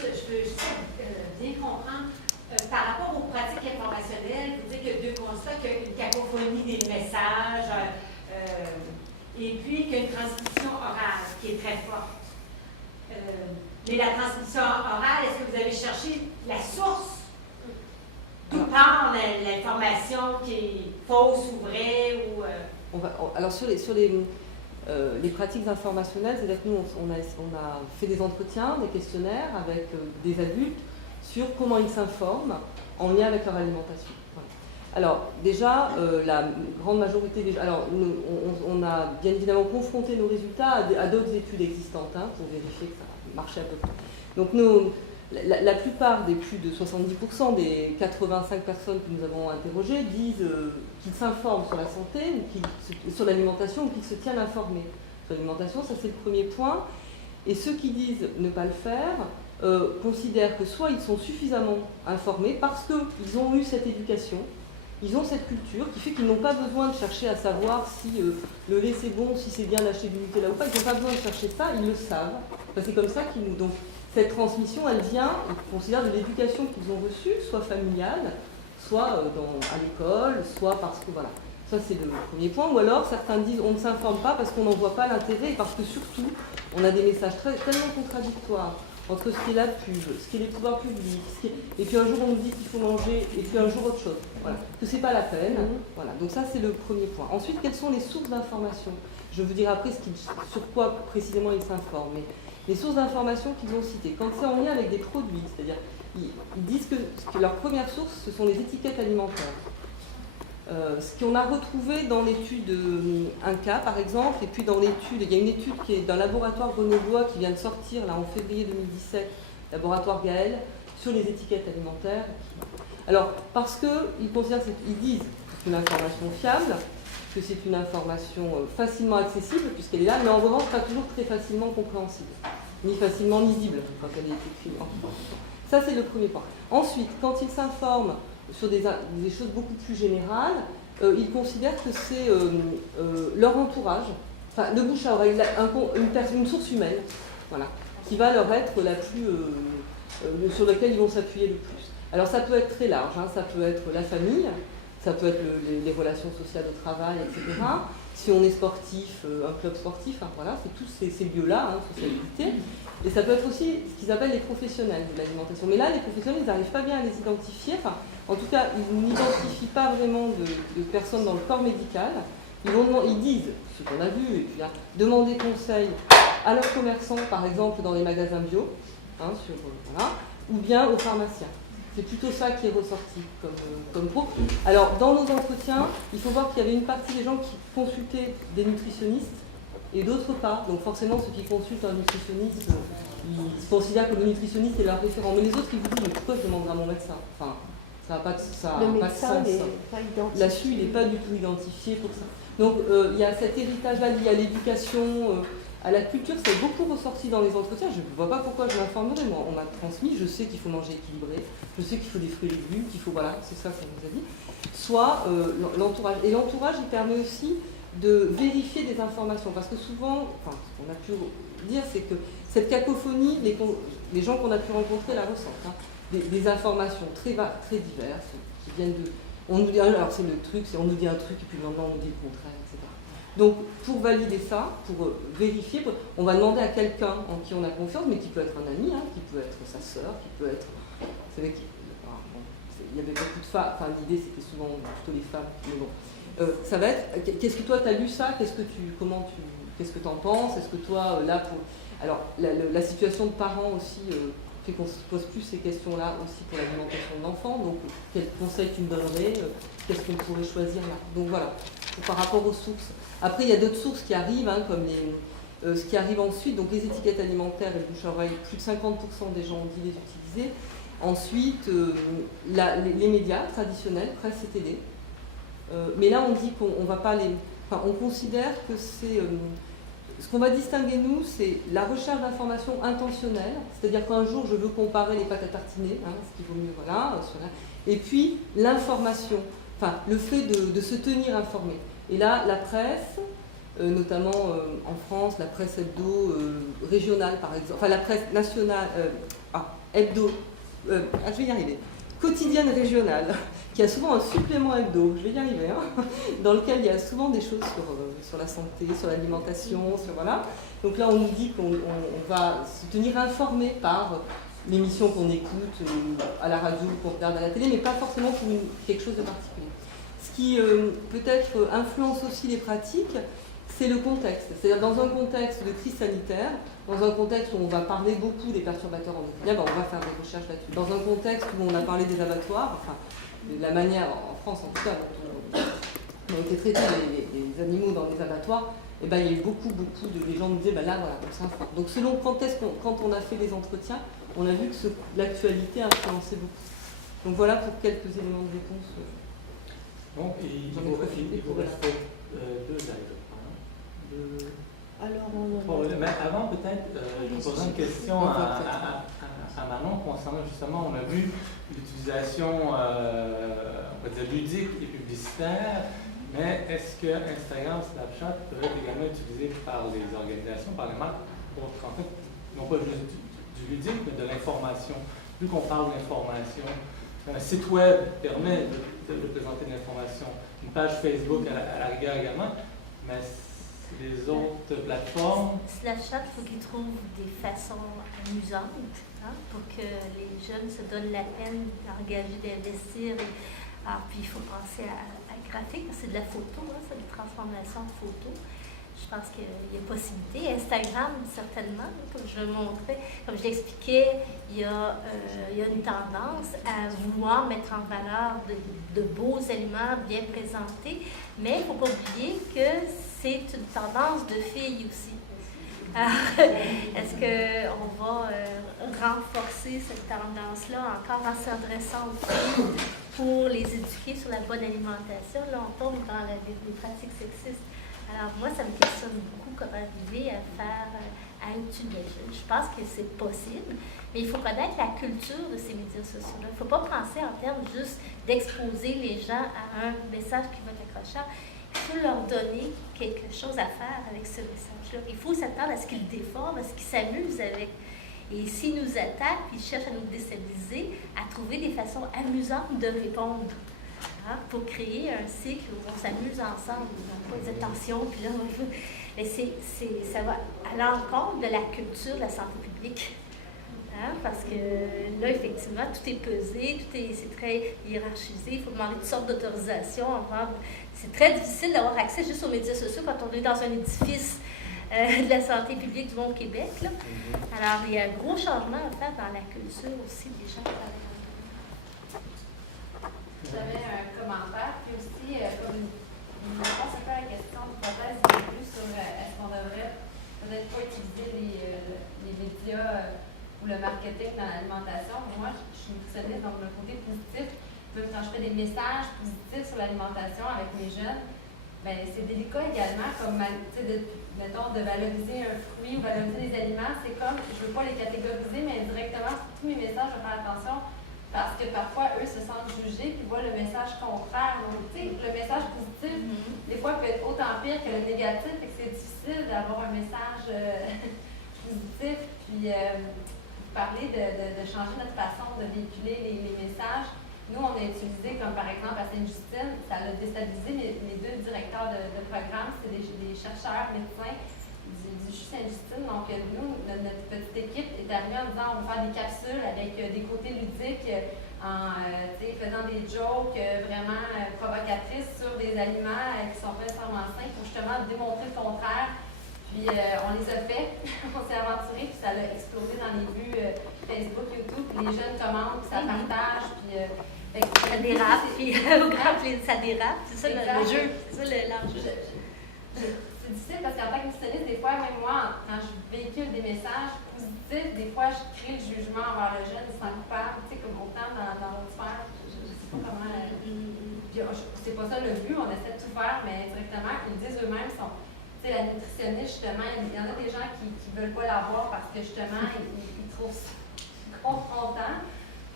Je veux juste bien comprendre, par rapport aux pratiques informationnelles, vous dites qu'il y a deux constats, qu'il y a une cacophonie des messages, et puis qu'il y a une transmission orale qui est très forte. Mais la transmission orale, est-ce que vous avez cherché la source? D'où part l'information qui est fausse ou vraie? Alors sur les pratiques informationnelles, c'est-à-dire que nous, on a fait des entretiens, des questionnaires avec des adultes sur comment ils s'informent en lien avec leur alimentation. Voilà. Alors déjà, la grande majorité des... Alors on a bien évidemment confronté nos résultats à d'autres études existantes pour vérifier que ça marchait à peu près. Donc la plupart des plus de 70% des 85 personnes que nous avons interrogées disent qu'ils s'informent sur la santé, ou sur l'alimentation, ou qu'ils se tiennent informés. Sur l'alimentation, ça c'est le premier point. Et ceux qui disent ne pas le faire considèrent que soit ils sont suffisamment informés parce qu'ils ont eu cette éducation, ils ont cette culture qui fait qu'ils n'ont pas besoin de chercher à savoir si le lait c'est bon, si c'est bien d'acheter du Nutella ou pas, ils n'ont pas besoin de chercher ça, ils le savent. Enfin, c'est comme ça qu'ils nous... Donc, cette transmission, elle vient, ils considèrent de l'éducation qu'ils ont reçue, soit familiale, soit à l'école, soit parce que voilà. Ça c'est le premier point. Ou alors certains disent on ne s'informe pas parce qu'on n'en voit pas l'intérêt et parce que surtout on a des messages tellement contradictoires entre ce qui est la pub, ce qui est les pouvoirs publics, et puis un jour on nous dit qu'il faut manger et puis un jour autre chose. Voilà. Que c'est pas la peine. Voilà. Donc ça c'est le premier point. Ensuite, quelles sont les sources d'information? Je vous dirai après sur quoi précisément ils s'informent. Mais les sources d'information qu'ils ont citées, quand c'est en lien avec des produits, c'est-à-dire ils disent que leur première source, ce sont les étiquettes alimentaires. Ce qu'on a retrouvé dans l'étude INCA, par exemple, et puis dans l'étude, il y a une étude qui est d'un laboratoire grenoblois qui vient de sortir là en février 2017, laboratoire Gaël, sur les étiquettes alimentaires. Alors, parce qu'ils disent que c'est une information fiable, que c'est une information facilement accessible, puisqu'elle est là, mais en revanche pas toujours très facilement compréhensible, ni facilement lisible quand elle est écrite. Ça, c'est le premier point. Ensuite, quand ils s'informent sur des choses beaucoup plus générales, ils considèrent que c'est leur entourage enfin, le bouche à oreille, une source humaine, voilà, qui va leur être la plus, sur laquelle ils vont s'appuyer le plus. Alors ça peut être très large, hein, ça peut être la famille, ça peut être les relations sociales au travail, etc. Si on est sportif, un club sportif, hein, voilà, c'est tous ces lieux-là, hein, sociabilité. Et ça peut être aussi ce qu'ils appellent les professionnels de l'alimentation. Mais là, les professionnels, ils n'arrivent pas bien à les identifier. Enfin, en tout cas, ils n'identifient pas vraiment de personnes dans le corps médical. Ils disent, ce qu'on a vu, et puis demander conseil à leurs commerçants, par exemple dans les magasins bio, hein, voilà, ou bien aux pharmaciens. C'est plutôt ça qui est ressorti comme pro. Alors, dans nos entretiens, il faut voir qu'il y avait une partie des gens qui consultaient des nutritionnistes et d'autres pas. Donc forcément, ceux qui consultent un nutritionniste, ils considèrent que le nutritionniste est leur référent. Mais les autres, ils vous disent, mais pourquoi je demanderai à mon médecin? Enfin, ça n'a pas de sens. Le médecin n'est pas identifié. Là-dessus, il n'est pas du tout identifié pour ça. Donc, il y a cet héritage-là lié à l'éducation, à la culture, c'est beaucoup ressorti dans les entretiens. Je ne vois pas pourquoi je m'informerais. Moi, on m'a transmis, je sais qu'il faut manger équilibré, je sais qu'il faut des fruits et légumes, qu'il faut, voilà, c'est ça qu'on nous a dit. Soit l'entourage. Et l'entourage, il permet aussi de vérifier des informations. Parce que souvent, enfin, ce qu'on a pu dire, c'est que cette cacophonie, les gens qu'on a pu rencontrer la ressentent. Hein. Des informations très diverses, qui viennent de... On nous dit, alors c'est le truc, on nous dit un truc, et puis le lendemain, on nous dit le contraire, etc. Donc, pour valider ça, pour vérifier, on va demander à quelqu'un en qui on a confiance, mais qui peut être un ami, hein, qui peut être sa sœur, qui peut être... Vous savez, il y avait beaucoup de femmes, enfin l'idée c'était souvent plutôt les femmes, mais bon. Ça va être, qu'est-ce que toi tu as lu ça, qu'est-ce que tu en penses, est-ce que toi, là, pour... Alors, la situation de parents aussi fait qu'on se pose plus ces questions-là aussi pour l'alimentation de l'enfant, donc quels conseils tu me donnerais, qu'est-ce qu'on pourrait choisir là. Donc voilà, par rapport aux sources. Après, il y a d'autres sources qui arrivent, hein, comme ce qui arrive ensuite, donc les étiquettes alimentaires et le bouche-à-oreille, plus de 50% des gens ont dit les utiliser. Ensuite, les médias traditionnels, presse et télé. Mais là, on dit qu'on va pas les... Enfin, on considère que c'est... ce qu'on va distinguer, nous, c'est la recherche d'informations intentionnelle, c'est-à-dire qu'un jour, je veux comparer les pâtes à tartiner, hein, ce qui vaut mieux, voilà, et puis l'information, enfin, le fait de se tenir informé. Et là, la presse, notamment en France, la presse hebdo régionale, par exemple, enfin la presse nationale, hebdo, je vais y arriver, quotidienne régionale, qui a souvent un supplément hebdo, je vais y arriver, hein, dans lequel il y a souvent des choses sur la santé, sur l'alimentation, sur voilà. Donc là, on nous dit qu'on va se tenir informé par l'émission qu'on écoute à la radio ou qu'on regarde à la télé, mais pas forcément pour quelque chose de particulier. Ce qui peut-être influence aussi les pratiques, c'est le contexte. C'est-à-dire dans un contexte de crise sanitaire, dans un contexte où on va parler beaucoup des perturbateurs endocriniens, on va faire des recherches là-dessus. Dans un contexte où on a parlé des abattoirs, enfin, de la manière, en France en tout cas, dont on a été traités les animaux dans les abattoirs, et ben, il y a eu beaucoup de gens nous disaient, là, voilà, on s'informe. Donc selon quand on a fait les entretiens, on a vu que l'actualité influençait beaucoup. Donc voilà pour quelques éléments de réponse. Donc, il vous reste 2 aides. Alors, mais avant, peut-être, je poserai une question à Manon concernant justement, on a vu l'utilisation, on va dire, ludique et publicitaire, mais est-ce que Instagram, Snapchat peuvent être également utilisés par les organisations, par les marques, pour, en fait, non pas juste du ludique, mais de l'information? Vu qu'on parle d'information, un site web permet de présenter de l'information, une page Facebook à la rigueur également, mais les autres plateformes. Snapchat, il faut qu'ils trouvent des façons amusantes, hein, pour que les jeunes se donnent la peine d'engager, d'investir. Puis il faut penser à graphique, c'est de la photo, hein, c'est de la transformation de photo. Je pense qu'il y a possibilité. Instagram, certainement, comme je le montrais, comme je l'expliquais, il y a une tendance à vouloir mettre en valeur de beaux aliments bien présentés, mais il ne faut pas oublier que c'est une tendance de filles aussi. Alors, est-ce qu'on va renforcer cette tendance-là encore en s'adressant aux filles pour les éduquer sur la bonne alimentation? Là, on tombe dans les pratiques sexistes. Alors moi, ça me questionne beaucoup comment arriver à étudier. Je pense que c'est possible, mais il faut connaître la culture de ces médias sociaux-là. Il ne faut pas penser en termes juste d'exposer les gens à un message qui va être accrocheur. il faut leur donner quelque chose à faire avec ce message-là. Il faut s'attendre à ce qu'ils le déforment, à ce qu'ils s'amusent avec. Et s'ils nous attaquent, ils cherchent à nous déstabiliser, à trouver des façons amusantes de répondre. Hein, pour créer un cycle où on s'amuse ensemble, on n'a pas de tension, puis là, mais ça va à l'encontre de la culture de la santé publique. Hein, parce que là, effectivement, tout est pesé, c'est très hiérarchisé, il faut demander toutes sortes d'autorisations. C'est très difficile d'avoir accès juste aux médias sociaux quand on est dans un édifice de la santé publique du monde Québec. Là. Alors, il y a un gros changement à faire dans la culture aussi des gens qui travaillent. J'avais un commentaire, puis aussi comme une réponse un peu à la question d'hypothèse plus sur est-ce qu'on devrait peut-être pas utiliser les médias ou le marketing dans l'alimentation. Moi, je suis nutritionniste, donc le côté positif, quand je fais des messages positifs sur l'alimentation avec mes jeunes, ben, c'est délicat également, comme mettons, de valoriser un fruit ou valoriser des aliments. C'est comme, je ne veux pas les catégoriser, mais indirectement, sur tous mes messages, je vais faire attention. Parce que parfois, eux se sentent jugés puis voient le message contraire. Donc, tu sais, le message positif, des fois, peut être autant pire que le négatif, et que c'est difficile d'avoir un message positif. Puis, parler de changer notre façon de véhiculer les messages. Nous, on a utilisé, comme par exemple à Sainte-Justine, ça a déstabilisé mes deux directeurs de programme, c'est des chercheurs médecins du CHU Sainte-Justine. Donc, nous, notre petite équipe est arrivée en disant on va faire des capsules avec des côtés ludiques, en faisant des jokes vraiment provocatrices sur des aliments qui sont pas nécessairement sains pour justement démontrer le contraire. Puis, on les a fait, on s'est aventuré, puis ça a explosé dans les vues Facebook, YouTube. Puis les jeunes commentent, puis ça partage, puis... ça dérape, puis ça dérape. C'est ça le jeu, c'est ça l'enjeu. C'est difficile parce qu'en tant que nutritionniste, des fois, même moi, quand je véhicule des messages positifs, des fois, je crée le jugement envers le jeune, il se sent coupable, tu sais, comme autant dans l'autre sphère. Je ne sais pas comment. C'est pas ça le but, on essaie de tout faire, mais directement, ils disent eux-mêmes, tu sais, la nutritionniste, justement, il y en a des gens qui ne veulent pas l'avoir parce que justement, ils trouvent ça confrontant.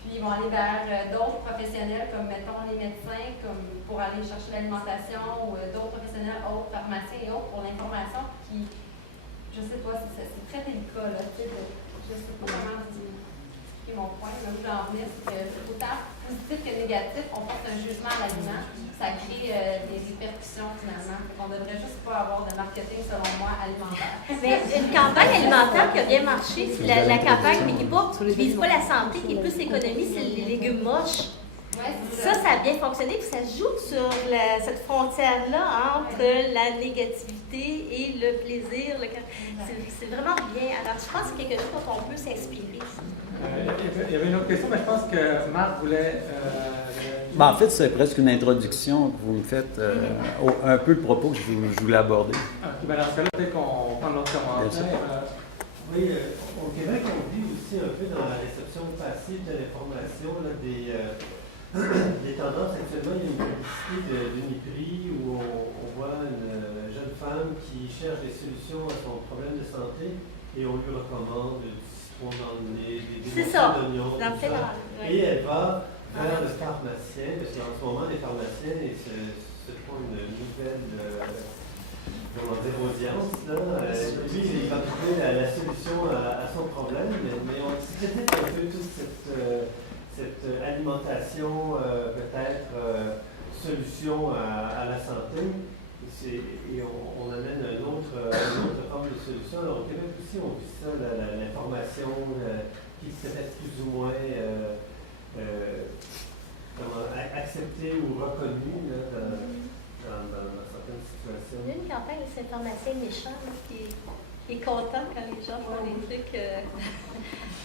Puis ils vont aller vers d'autres professionnels, comme mettons les médecins, comme pour aller chercher l'alimentation, ou d'autres professionnels, autres pharmaciens et autres pour l'information qui, je sais pas, c'est très délicat, là, tu sais, je sais pas comment expliquer mon point, mais où j'en venais, c'est que autant positif que négatif, on porte un jugement à l'aliment, ça crée des répercussions finalement. On devrait juste pas avoir de marketing, selon moi, alimentaire. Mais une campagne alimentaire qui a bien marché, c'est la campagne, mais qui ne vise pas la santé, qui est plus l'économie, c'est les légumes moches. Ouais, ça a bien fonctionné, puis ça joue sur cette frontière-là entre la négativité et le plaisir. C'est vraiment bien. Alors, je pense que c'est quelque chose dont on peut s'inspirer. Il y avait une autre question, mais je pense que Marc voulait... En fait, c'est presque une introduction que vous me faites, un peu le propos que je voulais aborder. OK, bien dans ce cas-là, peut-être qu'on prend notre commentaire. Oui, au Québec, on vit aussi un peu dans la réception passive de l'information des tendances. Actuellement, il y a une publicité d'Uniprix où on voit une jeune femme qui cherche des solutions à son problème de santé et on lui recommande du citron dans le nez, des d'oignons, et elle va vers le pharmacien, parce qu'en ce moment, les pharmaciens se font une nouvelle audience. Lui, il va trouver la solution à son problème, mais on discutait un peu toute cette alimentation, peut-être solution à la santé. Et on amène une autre forme de solution. Alors, au Québec aussi, on vit ça, l'information qui se fait plus ou moins acceptée ou reconnue dans certaines situations. Il y a une campagne de cet pharmacien méchant qui est content quand les gens font des trucs.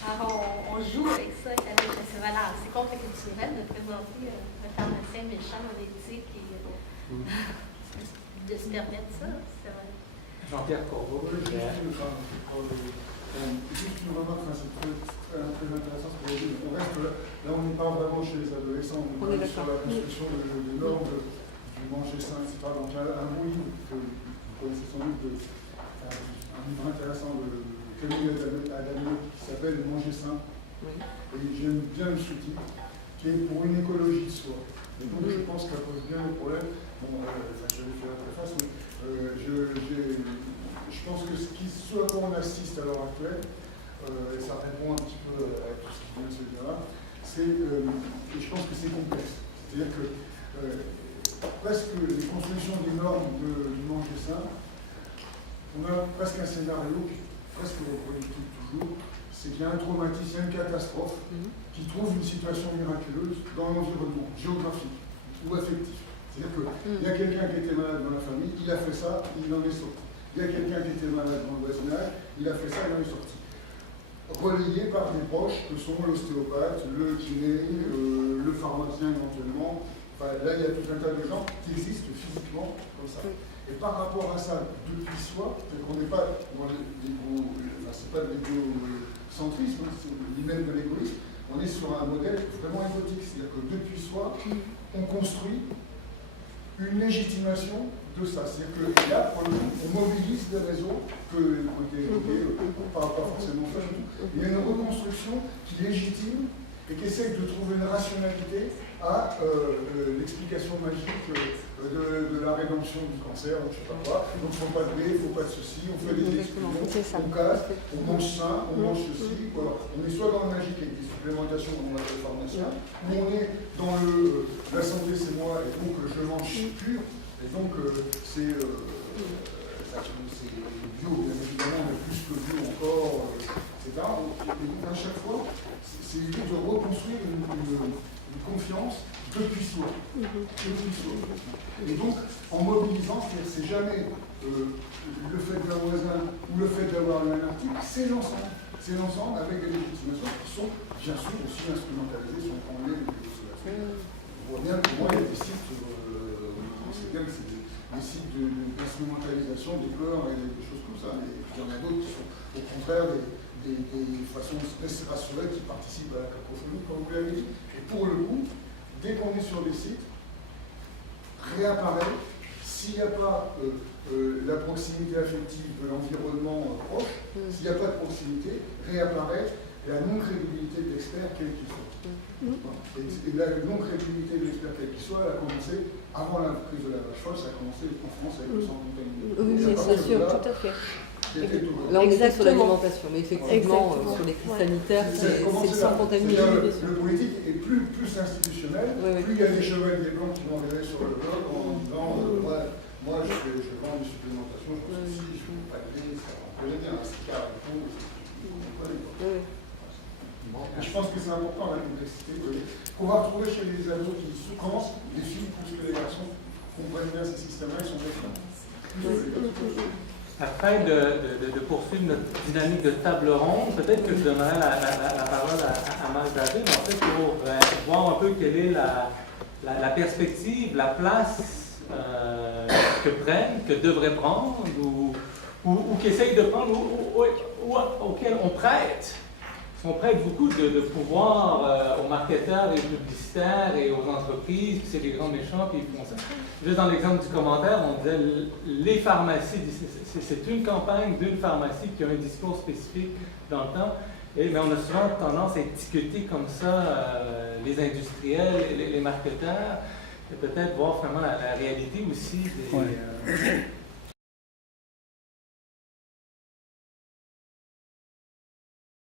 Alors, on joue avec ça. C'est contre-culturel de présenter un pharmacien méchant en éthique et de se permettre ça. C'est vrai. Jean-Pierre Corbeau. Juste une remarque, c'est très intéressant ce que vous avez dit. On reste là, on n'est pas vraiment chez les adolescents, on est sur la construction des normes du manger sain, etc. Donc il y a un beau livre que vous connaissez sans doute, un livre intéressant de Camille Adamio qui s'appelle Manger sain. Et j'aime bien le sous-titre, qui est pour une écologie de soi. Et donc je pense qu'elle pose bien le problème. Bon, j'avais fait la préface, mais je pense que ce à quoi on assiste à l'heure actuelle, et ça répond un petit peu à tout ce qui vient de se dire là, et je pense que c'est complexe. C'est-à-dire que presque les constructions des normes du manger sain, on a presque un scénario, presque reproductif toujours, c'est qu'il y a un traumatisme, il y a une catastrophe qui trouve une situation miraculeuse dans l'environnement géographique ou affectif. C'est-à-dire qu'il y a quelqu'un qui était malade dans la famille, il a fait ça, il en est sorti. Il y a quelqu'un qui était malade dans le voisinage, il a fait ça, il en est sorti. Relayé par des proches que sont l'ostéopathe, le kiné, le pharmacien éventuellement. Enfin, là, il y a tout un tas d'exemples qui existent physiquement comme ça. Et par rapport à ça, depuis soi, c'est qu'on n'est pas, c'est pas de l'égocentrisme, ni même de l'égoïsme, on est sur un modèle vraiment égotique. C'est-à-dire que depuis soi, on construit une légitimation de ça. C'est-à-dire que là, pour le coup, on mobilise des réseaux qui ont été évoqués, pas forcément ça du tout. Il y a une reconstruction qui légitime et qui essaie de trouver une rationalité à l'explication magique de la rédemption du cancer, ou je ne sais pas quoi. Donc il ne faut pas de lait, il ne faut pas de ceci, on fait des exclusions, on casse, on mange sain, on mange ceci. Voilà. On est soit dans le magique avec des supplémentations comme on l'appelle pharmacien, ou on est dans la santé c'est moi et donc je mange pur. Et donc c'est bio, bien évidemment, mais plus que bio encore, etc. Et donc à chaque fois, c'est l'idée de reconstruire une confiance depuis soi. Et donc, en mobilisant, c'est jamais le fait d'un voisin ou le fait d'avoir un article, c'est l'ensemble. C'est l'ensemble avec des légitimations qui sont, bien sûr, aussi instrumentalisées, sont promulguées des législations. On voit bien que pour moi, il y a des sites, c'est bien que c'est des sites d'instrumentalisation des peurs et des choses comme ça, mais il y en a d'autres qui sont, au contraire, des façons de se rassurer qui participent à la cacophonie, comme vous l'avez dit. Et pour le coup, dès qu'on est sur des sites, réapparaît, s'il n'y a pas la proximité affective de l'environnement proche, s'il n'y a pas de proximité, réapparaît la non-crédibilité de l'expert, quel qu'il soit. Et la non-crédibilité de l'expert, quel qu'il soit, elle a commencé avant la prise de la vache folle, ça a commencé en France avec le sang contaminé. Oui, c'est sûr, tout à fait. Là, on était sur l'alimentation, mais effectivement, sur les crises sanitaires, c'est le sang contaminé. Le politique est plus institutionnel, plus il y a des chevaliers blancs qui vont arriver sur le blog en disant moi je vends des supplémentations, je pense que si, je ne veux pas de lait, on connaît bien, c'est car du coup, on connaît pas. Je pense que c'est important la complexité. On va retrouver chez les ados qui commencent, les filles plus que les garçons, comprennent bien ces systèmes-là, ils sont différents. Afin de poursuivre notre dynamique de table ronde, peut-être que je donnerai la parole à Marc David, en fait, pour voir un peu quelle est la perspective, la place que prennent, que devraient prendre, ou qu'essayent de prendre, ou auquel on prête. On prête beaucoup de pouvoir aux marketeurs et aux publicitaires et aux entreprises, puis c'est des grands méchants, puis ils font ça. Juste dans l'exemple du commentaire, on disait les pharmacies, c'est une campagne d'une pharmacie qui a un discours spécifique dans le temps, mais on a souvent tendance à étiqueter comme ça les industriels, les marketeurs, et peut-être voir finalement la réalité aussi